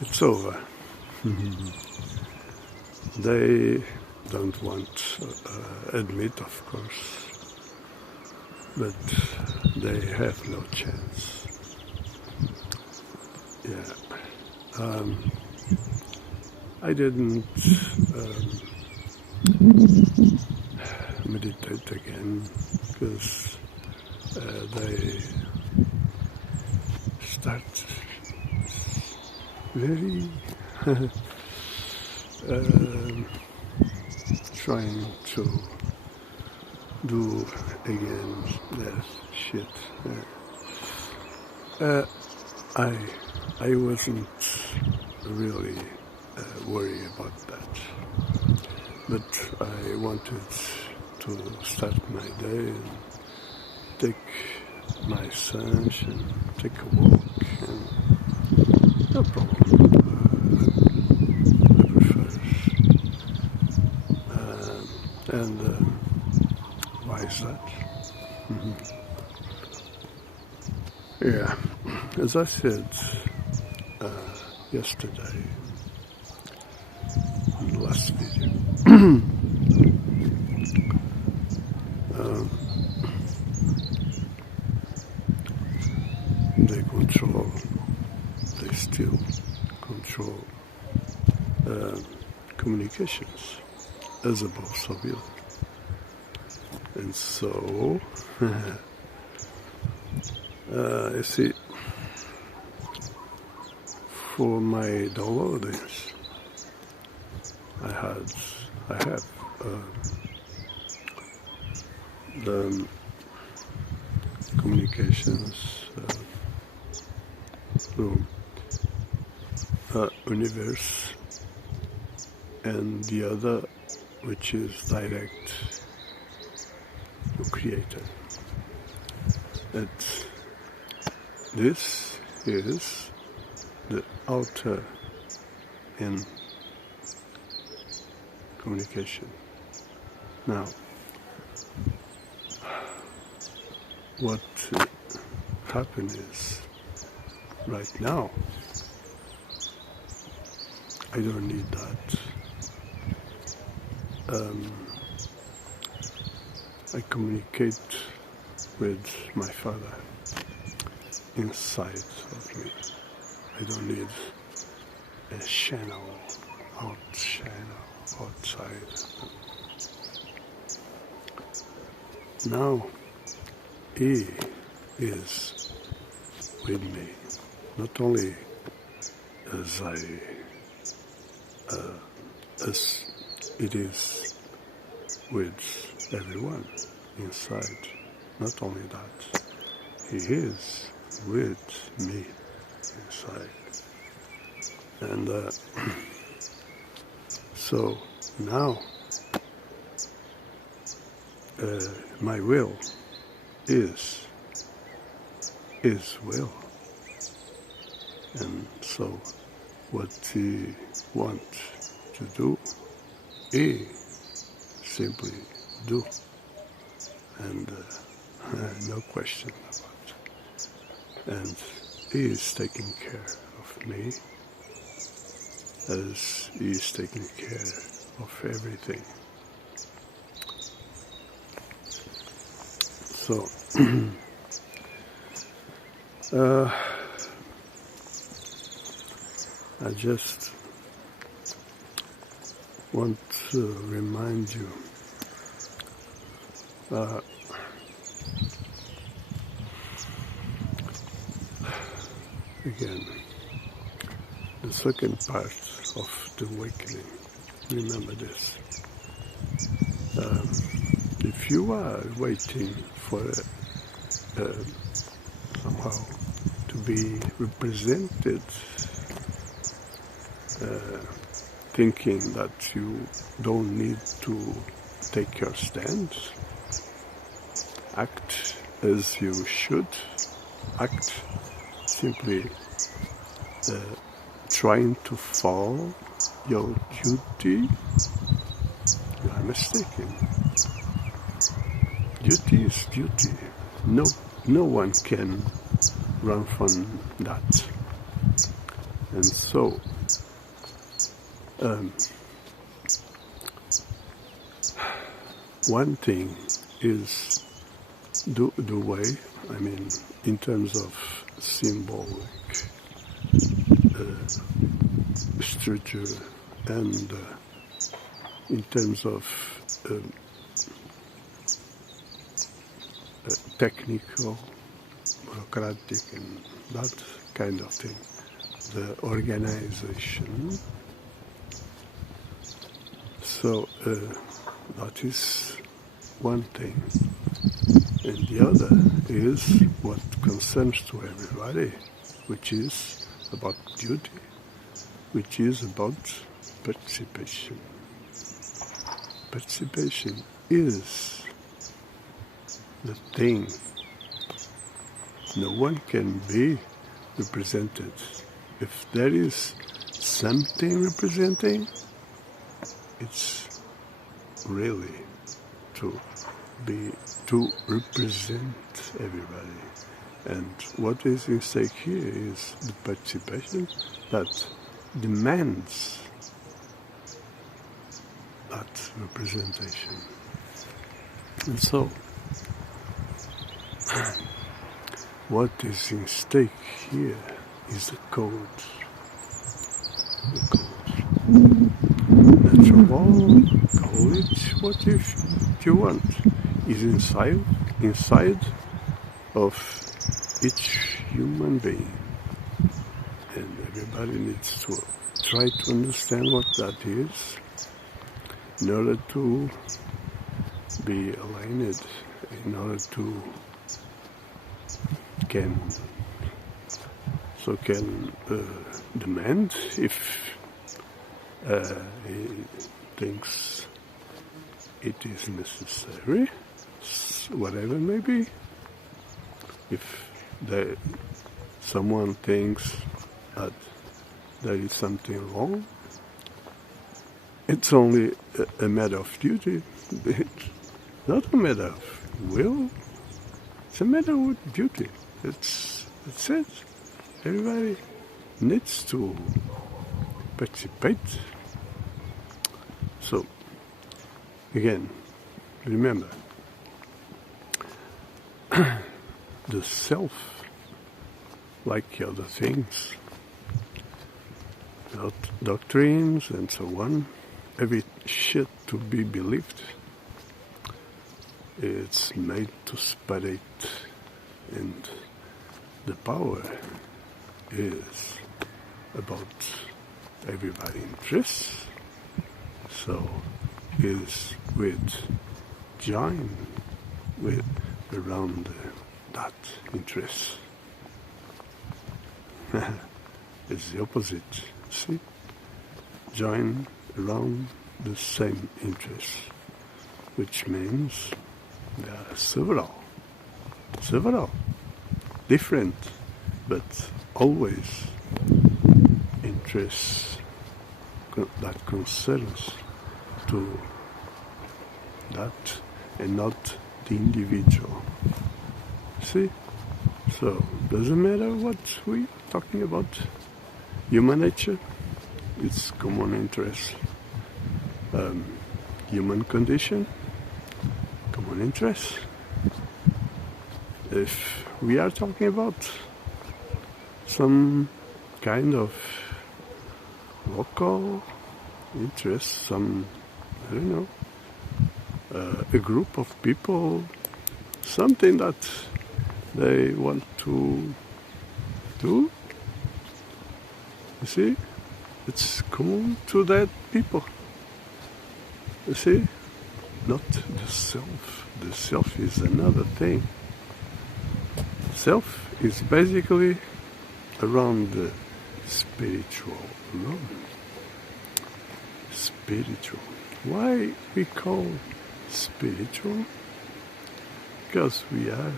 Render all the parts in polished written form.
it's over. They don't want to admit, of course, but they have no chance. Yeah. I didn't meditate again because they start very trying to do again that shit. I wasn't really worried about that, but I wanted to start my day and take my son and take a walk, and no problem. I prefer. Why is that? Yeah, as I said yesterday in the last video, they still control communications as above, so below. And so, you see, for my downloadings, I have the communications through universe, and the other, which is direct to creator. And this is the outer in communication. Now, what happened is, right now, I don't need that. I communicate with my Father inside of me. I don't need a channel outside. Now, He is with me, not only as it is with everyone inside. Not only that, He is with me inside. And so now my will is His will. And so what He wants to do, He simply do. And no question about it. And He is taking care of me as He is taking care of everything. So, I just want to remind you again, the second part of the awakening. Remember this. If you are waiting for somehow to be represented, thinking that you don't need to take your stand, act as you should act, simply trying to follow your duty, you are mistaken. Duty is duty. No one can run from that. And so, one thing is the way, I mean, in terms of symbolic structure and in terms of technical, bureaucratic and that kind of thing, the organization. So that is one thing. And the other is what concerns to everybody, which is about duty, which is about participation. Participation is the thing. No one can be represented. If there is something representing, it's really to represent everybody. And what is in stake here is the participation that demands that representation. And so, what is in stake here is the code. The code. Natural law, call it what if you want, is inside of each human being. And everybody needs to try to understand what that is in order to be aligned, in order to can demand if he thinks it is necessary, whatever it may be. If someone thinks that there is something wrong, it's only a matter of duty. It's not a matter of will. It's a matter of duty. That's it. Everybody needs to participate. So, again, remember, the self, like other things, doctrines and so on, every shit to be believed, it's made to separate, and the power is about everybody's interests. So is join with around that interest. It's the opposite. See, join around the same interest, which means there are several different, but always interests that concerns to that and not the individual. See? So, doesn't matter what we are talking about. Human nature, it's common interest. Human condition, common interest. If we are talking about some kind of local interest, some, I don't know, a group of people, something that they want to do, you see, it's common to that people, you see, not the self. The self is another thing. Self is basically around the spiritual realm. Spiritual. Why we call spiritual? Because we are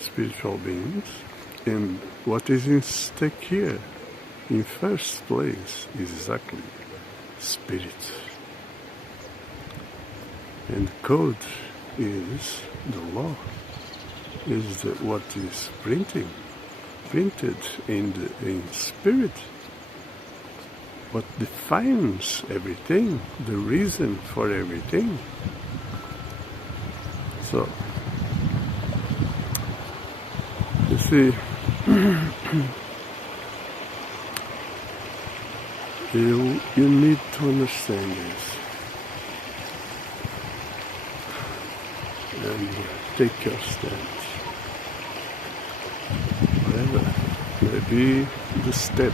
spiritual beings, and what is in stake here, in first place, is exactly spirit. And code is the law. is what is printed in spirit, what defines everything, the reason for everything. So, you see, you need to understand this and take your stance. Whatever may be the step,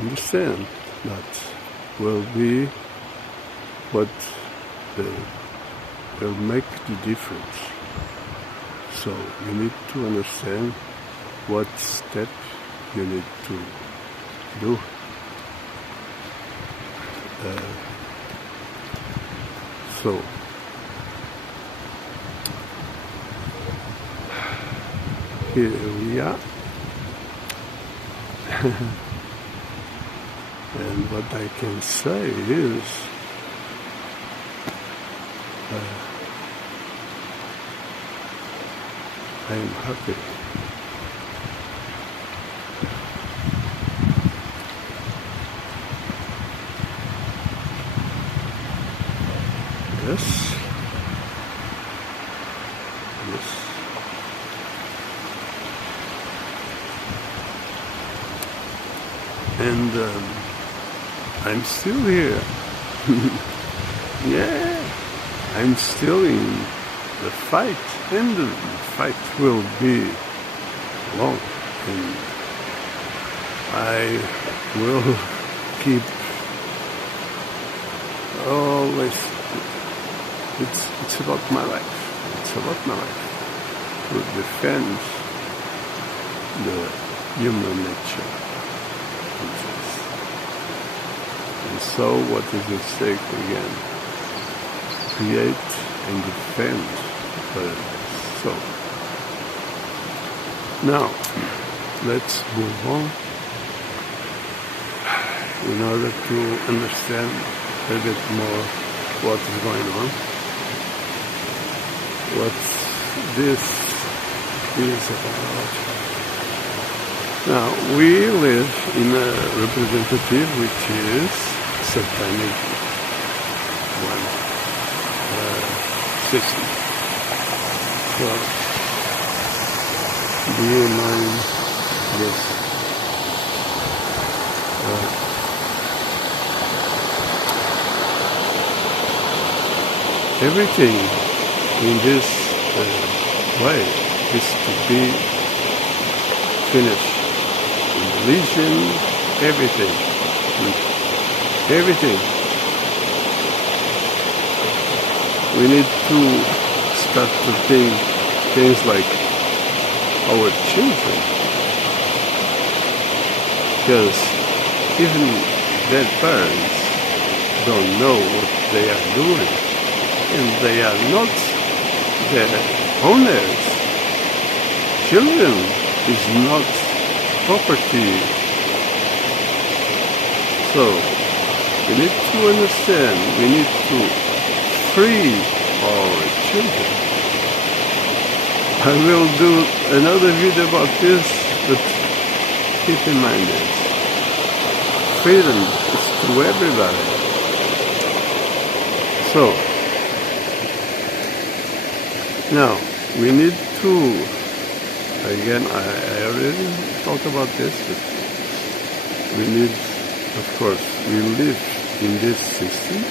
understand that will be what will make the difference. So you need to understand what step you need to do. So here we are. And what I can say is I am happy. Yes. Yes. And I'm still here. Yeah, I'm still in the fight, and the fight will be long, and I will keep always. It's about my life. It's about my life to defend the human nature. And so what is at stake again? Create and defend paradise. So now let's move on in order to understand a bit more what is going on, what this is about. Now, we live in a representative which is satanic one system. So, bear in mind this. Everything in this way is to be finished. Religion, everything. Everything. We need to start to think things like our children. Because even their parents don't know what they are doing. And they are not their owners. Children is not property. So we need to understand, we need to free our children. I will do another video about this, but keep in mind this. Freedom is to everybody. So now we need to, again, I already talked about this, but we need, of course, we live in this system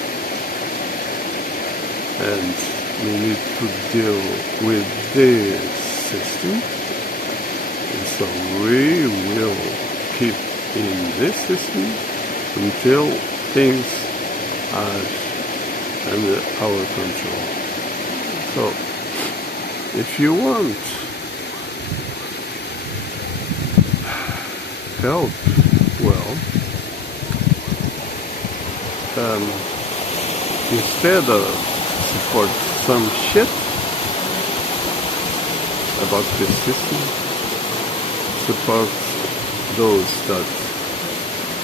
and we need to deal with this system, and so we will keep in this system until things are under our control. So if you want help, well, instead of support some shit about this system, support those that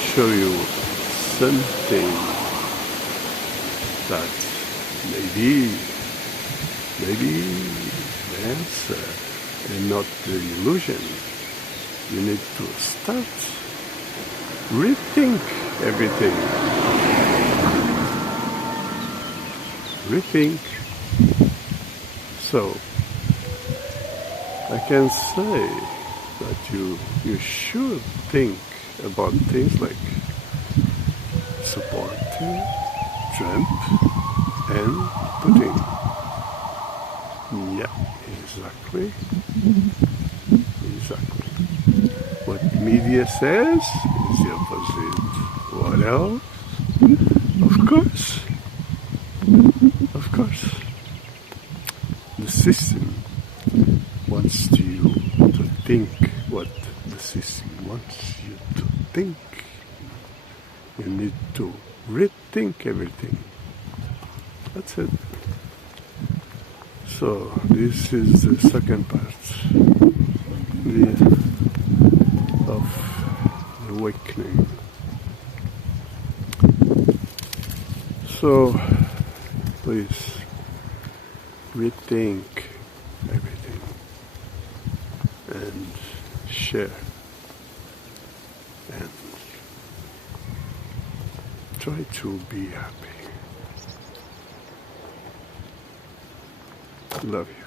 show you something that maybe answer and not the illusion. You need to start rethink everything. Rethink. So I can say that you should think about things like supporting, jump, and putting. Yeah, exactly. Exactly. What media says is the opposite. What else? Of course. Of course. The system wants you to think what the system wants you to think. You need to rethink everything. That's it. So this is the second part of the awakening. So please rethink everything and share and try to be happy. Love you.